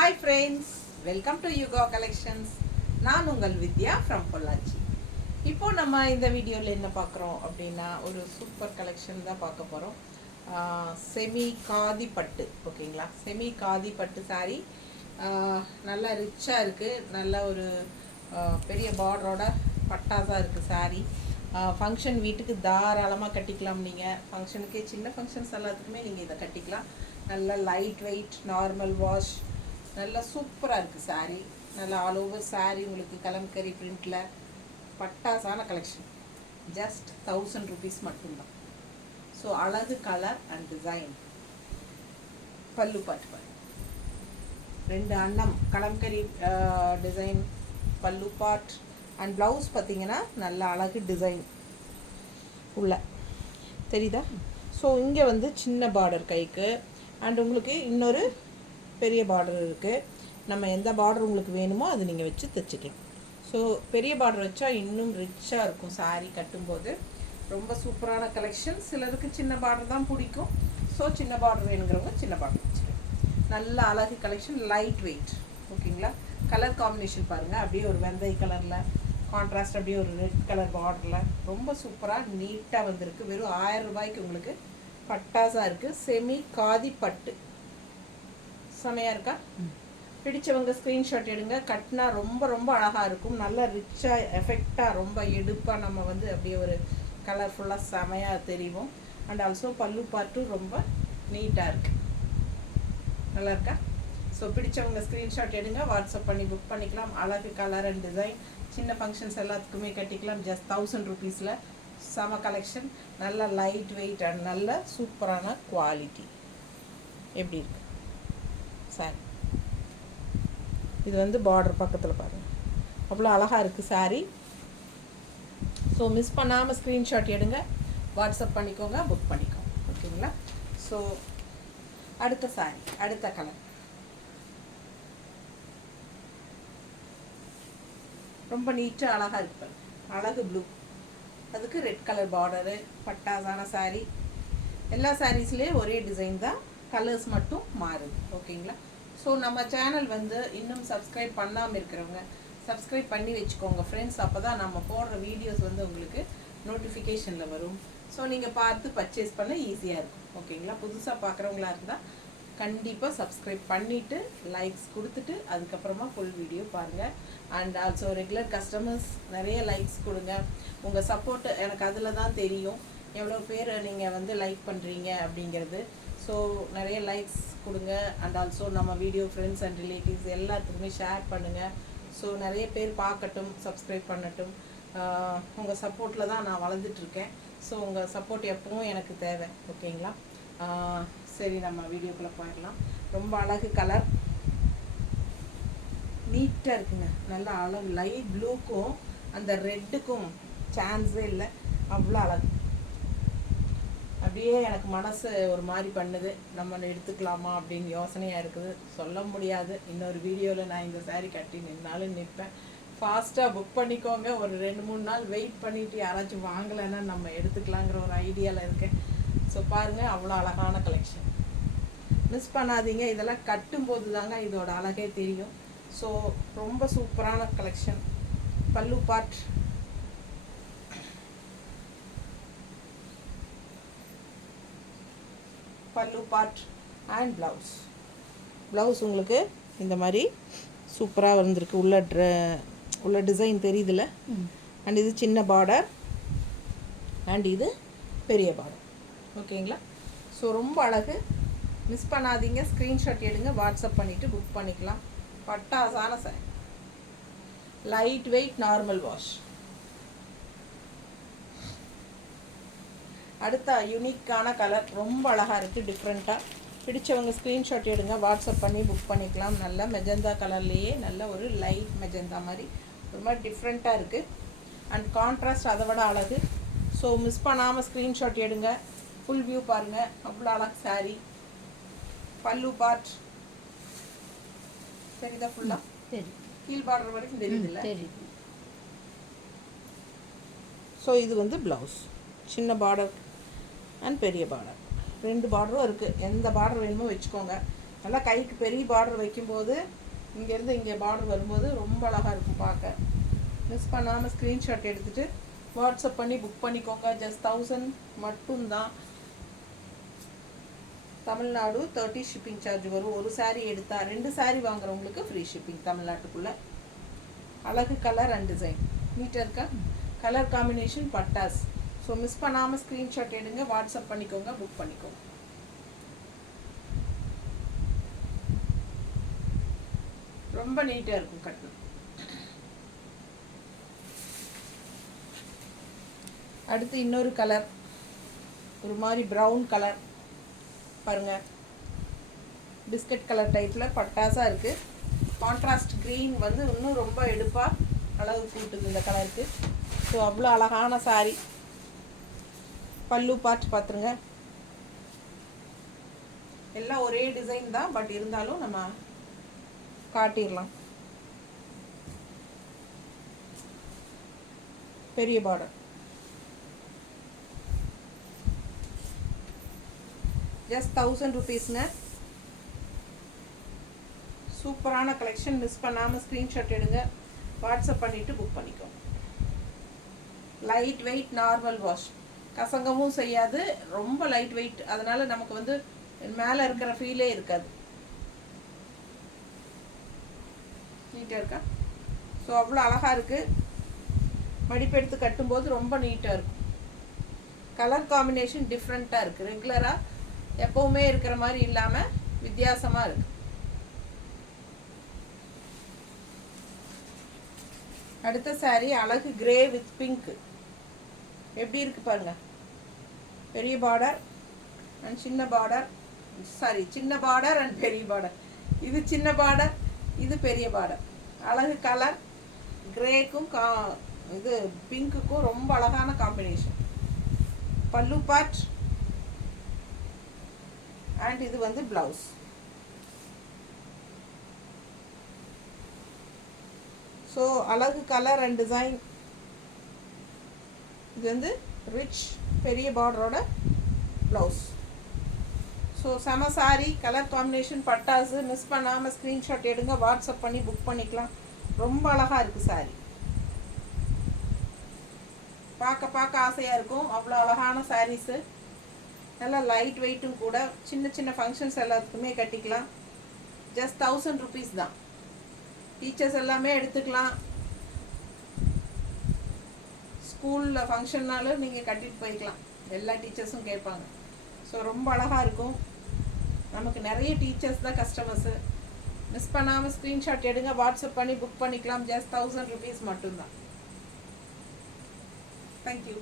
Hi friends, welcome to Yuga Collections. நான் உங்கள் வித்யா from Pollachi. இப்போ நம்ம இந்த வீடியோவில் என்ன பார்க்குறோம் அப்படின்னா ஒரு சூப்பர் கலெக்ஷன் தான் பார்க்க போகிறோம். செமி காதி பட்டு, ஓகேங்களா? செமி காதி பட்டு சாரீ நல்லா ரிச்சாக இருக்குது. நல்ல ஒரு பெரிய பார்டரோட பட்டாஸாக இருக்குது சாரீ. ஃபங்க்ஷன் வீட்டுக்கு தாராளமாக கட்டிக்கலாம். நீங்கள் ஃபங்க்ஷனுக்கே சின்ன ஃபங்க்ஷன்ஸ் எல்லாத்துக்குமே நீங்கள் இதை கட்டிக்கலாம். நல்ல லைட் வெயிட், நார்மல் வாஷ், நல்லா சூப்பராக இருக்குது சாரீ. நல்லா ஆல் ஓவர் சாரீ உங்களுக்கு கலம்கரி பிரிண்டில் பட்டாசான கலெக்ஷன். ஜஸ்ட் 1000 rupees மட்டும்தான். ஸோ அழகு கலர் அண்ட் டிசைன். பல்லு பாட்டு ரெண்டு அன்னம் கலம்கரி டிசைன் பல்லு பாட் அண்ட் ப்ளவுஸ் பார்த்தீங்கன்னா நல்ல அழகு டிசைன் உள்ள தெரியுதா? ஸோ இங்கே வந்து சின்ன பார்டர் கைக்கு அண்ட் உங்களுக்கு இன்னொரு பெரிய பார்டர் இருக்குது. நம்ம எந்த பார்டர் உங்களுக்கு வேணுமோ அது நீங்கள் வச்சு தைச்சிக்கலாம். ஸோ பெரிய பார்டர் வச்சா இன்னும் ரிச்சாக இருக்கும் சாரீ கட்டும்போது. ரொம்ப சூப்பரான கலெக்ஷன். சிலருக்கு சின்ன பார்டர் தான் பிடிக்கும். ஸோ சின்ன பார்டர் வேணுங்கிறவங்க சின்ன பார்டர் வச்சுக்கலாம். நல்ல அழகு கலெக்ஷன், லைட் வெயிட், ஓகேங்களா? கலர் காம்பினேஷன் பாருங்கள், அப்படியே ஒரு வெந்தய கலரில் கான்ட்ராஸ்ட், அப்படியே ஒரு ரெட் கலர் பார்டரில் ரொம்ப சூப்பராக நீட்டாக வந்திருக்கு. வெறும் 1000 ரூபாய்க்கு உங்களுக்கு பட்டாஸாக இருக்குது. செமி காதி பட்டு செமையாக இருக்கா? பிடிச்சவங்க ஸ்க்ரீன்ஷாட் எடுங்க. கட்டினா ரொம்ப ரொம்ப அழகாக இருக்கும். நல்லா ரிச்சாக எஃபெக்டாக ரொம்ப எடுப்பாக நம்ம வந்து அப்படியே ஒரு கலர்ஃபுல்லாக செமையாக தெரியும். அண்ட் ஆல்சோ பல்லு பார்ட்டும் ரொம்ப நீட்டாக இருக்குது. நல்லா இருக்கா? ஸோ பிடிச்சவங்க ஸ்க்ரீன்ஷாட் எடுங்க, வாட்ஸ்அப் பண்ணி புக் பண்ணிக்கலாம். அழகு கலர் அண்ட் டிசைன், சின்ன ஃபங்க்ஷன்ஸ் எல்லாத்துக்குமே கட்டிக்கலாம். ஜஸ்ட் 1000 rupeesல செம கலெக்ஷன். நல்ல லைட் வெயிட் அண்ட் நல்ல சூப்பரான குவாலிட்டி. எப்படி இருக்கு சாரி? இது வந்து பார்டர் பக்கத்தில் பாருங்கள், அவ்வளோ அழகாக இருக்குது சாரீ. ஸோ மிஸ் பண்ணாமல் ஸ்க்ரீன்ஷாட் எடுங்க, வாட்ஸ்அப் பண்ணிக்கோங்க, புக் பண்ணிக்கோங்க, ஓகேங்களா? ஸோ அடுத்த சாரீ, அடுத்த கலர் ரொம்ப நீட்டாக அழகாக இருக்கு. அழகு ப்ளூ, அதுக்கு ரெட் கலர் பார்டரு, பட்டாசான சாரீ. எல்லா சாரீஸ்லேயும் ஒரே டிசைன் தான், கலர்ஸ் மட்டும் மாறுது, ஓகேங்களா? ஸோ நம்ம சேனல் வந்து இன்னும் சப்ஸ்கிரைப் பண்ணாமல் இருக்கிறவங்க சப்ஸ்கிரைப் பண்ணி வச்சுக்கோங்க ஃப்ரெண்ட்ஸ். அப்போ தான் நம்ம போடுற வீடியோஸ் வந்து உங்களுக்கு நோட்டிஃபிகேஷனில் வரும். ஸோ நீங்கள் பார்த்து பர்ச்சேஸ் பண்ண ஈஸியாக இருக்கும், ஓகேங்களா? புதுசாக பார்க்குறவங்களா இருந்தால் கண்டிப்பாக சப்ஸ்கிரைப் பண்ணிவிட்டு லைக்ஸ் கொடுத்துட்டு அதுக்கப்புறமா ஃபுல் வீடியோ பாருங்கள். அண்ட் ஆல்சோ ரெகுலர் கஸ்டமர்ஸ் நிறைய லைக்ஸ் கொடுங்க. உங்கள் சப்போர்ட்டு எனக்கு அதில் தான் தெரியும் எவ்வளோ பேர் நீங்கள் வந்து லைக் பண்ணுறீங்க அப்படிங்கிறது. ஸோ நிறைய லைக்ஸ் கொடுங்க. அண்ட் ஆல்சோ நம்ம வீடியோ ஃப்ரெண்ட்ஸ் அண்ட் ரிலேட்டிவ்ஸ் எல்லாத்துக்குமே ஷேர் பண்ணுங்கள். ஸோ நிறைய பேர் பார்க்கட்டும், சப்ஸ்கிரைப் பண்ணட்டும். உங்கள் சப்போர்ட்டில் தான் நான் வளர்ந்துட்டுருக்கேன். ஸோ உங்கள் சப்போர்ட் எப்பவும் எனக்கு தேவை, ஓகேங்களா? சரி, நம்ம வீடியோக்குள்ளே போயிடலாம். ரொம்ப அழகு கலர், நீட்டாக இருக்குங்க. நல்லா அழகு. லைட் ப்ளூக்கும் அந்த ரெட்டுக்கும் சான்ஸே இல்லை, அவ்வளோ அழகு. அப்படியே எனக்கு மனசு ஒரு மாதிரி பண்ணுது, நம்ம எடுத்துக்கலாமா அப்படின்னு யோசனையாக இருக்குது. சொல்ல முடியாது. இன்னொரு வீடியோவில் நான் இந்த சாரீ கட்டி நின்னாலும் நிற்பேன். ஃபாஸ்ட்டாக புக் பண்ணிக்கோங்க. ஒரு 2-3 நாள் வெயிட் பண்ணிவிட்டு யாராச்சும் வாங்கலைன்னா நம்ம எடுத்துக்கலாங்கிற ஒரு ஐடியாவில் இருக்கேன். ஸோ பாருங்கள், அவ்வளோ அழகான கலெக்ஷன். மிஸ் பண்ணாதீங்க. இதெல்லாம் கட்டும்போது தாங்க இதோட அழகே தெரியும். ஸோ ரொம்ப சூப்பரான கலெக்ஷன். பல்லு பார்ட், பல்லு பார்ட் அண்ட் ப்ளவுஸ் உங்களுக்கு இந்த மாதிரி சூப்பராக வந்திருக்கு. உள்ள டிசைன் தெரியுதுல்ல? அண்ட் இது சின்ன பார்டர் அண்ட் இது பெரிய பார்டர், ஓகேங்களா? ஸோ ரொம்ப அழகு. மிஸ் பண்ணாதீங்க. ஸ்க்ரீன்ஷாட் எடுங்க, வாட்ஸ்அப் பண்ணிவிட்டு புக் பண்ணிக்கலாம். பட்டாசான sari, light weight, normal wash. அடுத்த யூனிக்கான கலர், ரொம்ப அழகாக இருக்குது, டிஃப்ரெண்ட்டாக. பிடிச்சவங்க ஸ்க்ரீன்ஷாட் எடுங்க, வாட்ஸ்அப் பண்ணி புக் பண்ணிக்கலாம். நல்ல மெஜந்தா கலர்லேயே நல்ல ஒரு லைட் மெஜந்தா மாதிரி ஒரு மாதிரி டிஃப்ரெண்ட்டாக இருக்குது. அண்ட் கான்ட்ராஸ்ட் அதை விட அழகு. ஸோ மிஸ் பண்ணாமல் ஸ்க்ரீன்ஷாட் எடுங்க, ஃபுல் வியூ பாருங்கள். அவ்வளோ அழகு சாரீ. பல்லு பார்ட் தெரியுதா? ஃபுல்லாக தெரியும், கீழ் பார்டர் வரைக்கும் தெரியுதுல்ல? தெரியுது. ஸோ இது வந்து ப்ளவுஸ், சின்ன பார்டர் அண்ட் பெரிய பார்டர், 2 பார்டரும் இருக்குது. எந்த பார்டர் வேணுமோ வச்சுக்கோங்க. நல்லா கைக்கு பெரிய பார்டர் வைக்கும்போது இங்கேருந்து இங்கே பார்டர் வரும்போது ரொம்ப அழகாக இருக்கும் பார்க்க. மிஸ் பண்ணாமல் ஸ்க்ரீன்ஷாட் எடுத்துகிட்டு வாட்ஸ்அப் பண்ணி புக் பண்ணிக்கோங்க. ஜஸ்ட் 1000 மட்டும்தான். தமிழ்நாடு 30 ஷிப்பிங் சார்ஜ் வரும். ஒரு சாரீ எடுத்தால் 2 சாரீ வாங்குறவங்களுக்கு ஃப்ரீ ஷிப்பிங் தமிழ்நாட்டுக்குள்ளே. அழகு கலர் அண்ட் டிசைன் நீட்டாக இருக்கா? கலர் காம்பினேஷன் பட்டாஸ். ஸோ மிஸ் பண்ணாமல் ஸ்க்ரீன்ஷாட் எடுங்க, வாட்ஸ்அப் பண்ணிக்கோங்க, புக் பண்ணிக்கோங்க. ரொம்ப நீட்டாக இருக்கும் கட்டணும். அடுத்து இன்னொரு கலர், ஒரு மாதிரி ப்ரௌன் கலர் பாருங்கள். பிஸ்கட் கலர் டைப்பில் பட்டாஸாக இருக்குது. கான்ட்ராஸ்ட் க்ரீன் வந்து இன்னும் ரொம்ப எடுப்பாக அழகு கூட்டுது இந்த கலருக்கு. ஸோ அவ்வளோ அழகான சாரீ. பல்லு பார்த்து பார்த்துருங்க. எல்லாம் ஒரே டிசைன் தான், பட் இருந்தாலும் நம்ம காட்டிடலாம். பெரிய பார்டர். ஜஸ்ட் 1000 ருபீஸ்ங்க. சூப்பரான கலெக்ஷன். மிஸ் பண்ணாமல் ஸ்க்ரீன்ஷாட் எடுங்க, வாட்ஸ்அப் பண்ணிவிட்டு புக் பண்ணிக்கோங்க. லைட் வெயிட், நார்மல் வாஷ், கசங்கவும் செய்யாது, ரொம்ப லைட் வெயிட். அதனால் நமக்கு வந்து மேலே இருக்கிற ஃபீலே இருக்காது. நீட்டாக இருக்கா? ஸோ அவ்வளோ அழகாக இருக்குது. மடிப்பெடுத்து கட்டும்போது ரொம்ப நீட்டாக இருக்கும். கலர் காம்பினேஷன் டிஃப்ரெண்ட்டாக இருக்குது. ரெகுலராக எப்போவுமே இருக்கிற மாதிரி இல்லாமல் வித்தியாசமாக இருக்குது. அடுத்த சாரீ அழகு கிரே வித் பிங்க். எப்படி இருக்குது பாருங்கள். பெரிய பார்டர் அண்ட் சின்ன பார்டர். சாரி, சின்ன பார்டர் அண்ட் பெரிய பார்டர். இது சின்ன பார்டர், இது பெரிய பார்டர். அழகு கலர். கிரேக்கும் இது பிங்க்குக்கும் ரொம்ப அழகான காம்பினேஷன். பல்லு பார்ட் அண்ட் இது வந்து ப்ளவுஸ். ஸோ அழகு கலர் அண்ட் டிசைன். இது வந்து ரிச் பெரிய பார்டரோட ப்ளவுஸ். ஸோ செம சாரி, கலர் காம்பினேஷன் பட்டாசு. மிஸ் பண்ணாமல் ஸ்க்ரீன்ஷாட் எடுங்க, வாட்ஸ்அப் பண்ணி புக் பண்ணிக்கலாம். ரொம்ப அழகாக இருக்குது சாரி. பார்க்க பார்க்க ஆசையாக இருக்கும். அவ்வளோ அழகான சாரீஸு. நல்லா லைட் வெயிட்டும் கூட. சின்ன சின்ன ஃபங்க்ஷன்ஸ் எல்லாத்துக்குமே கட்டிக்கலாம். ஜஸ்ட் 1000 ருபீஸ் தான். டீச்சர்ஸ் எல்லாமே எடுத்துக்கலாம். ஸ்கூலில் ஃபங்க்ஷன்னாலும் நீங்கள் கட்டிட்டு போய்க்கலாம். எல்லா டீச்சர்ஸும் கேட்பாங்க. ஸோ ரொம்ப அழகாக இருக்கும். நமக்கு நிறைய டீச்சர்ஸ் தான் கஸ்டமர்ஸு. மிஸ் பண்ணாமல் ஸ்க்ரீன்ஷாட் எடுங்க, வாட்ஸ்அப் பண்ணி புக் பண்ணிக்கலாம். ஜஸ்ட் 1000 ருபீஸ் மட்டும்தான். தேங்க்யூ.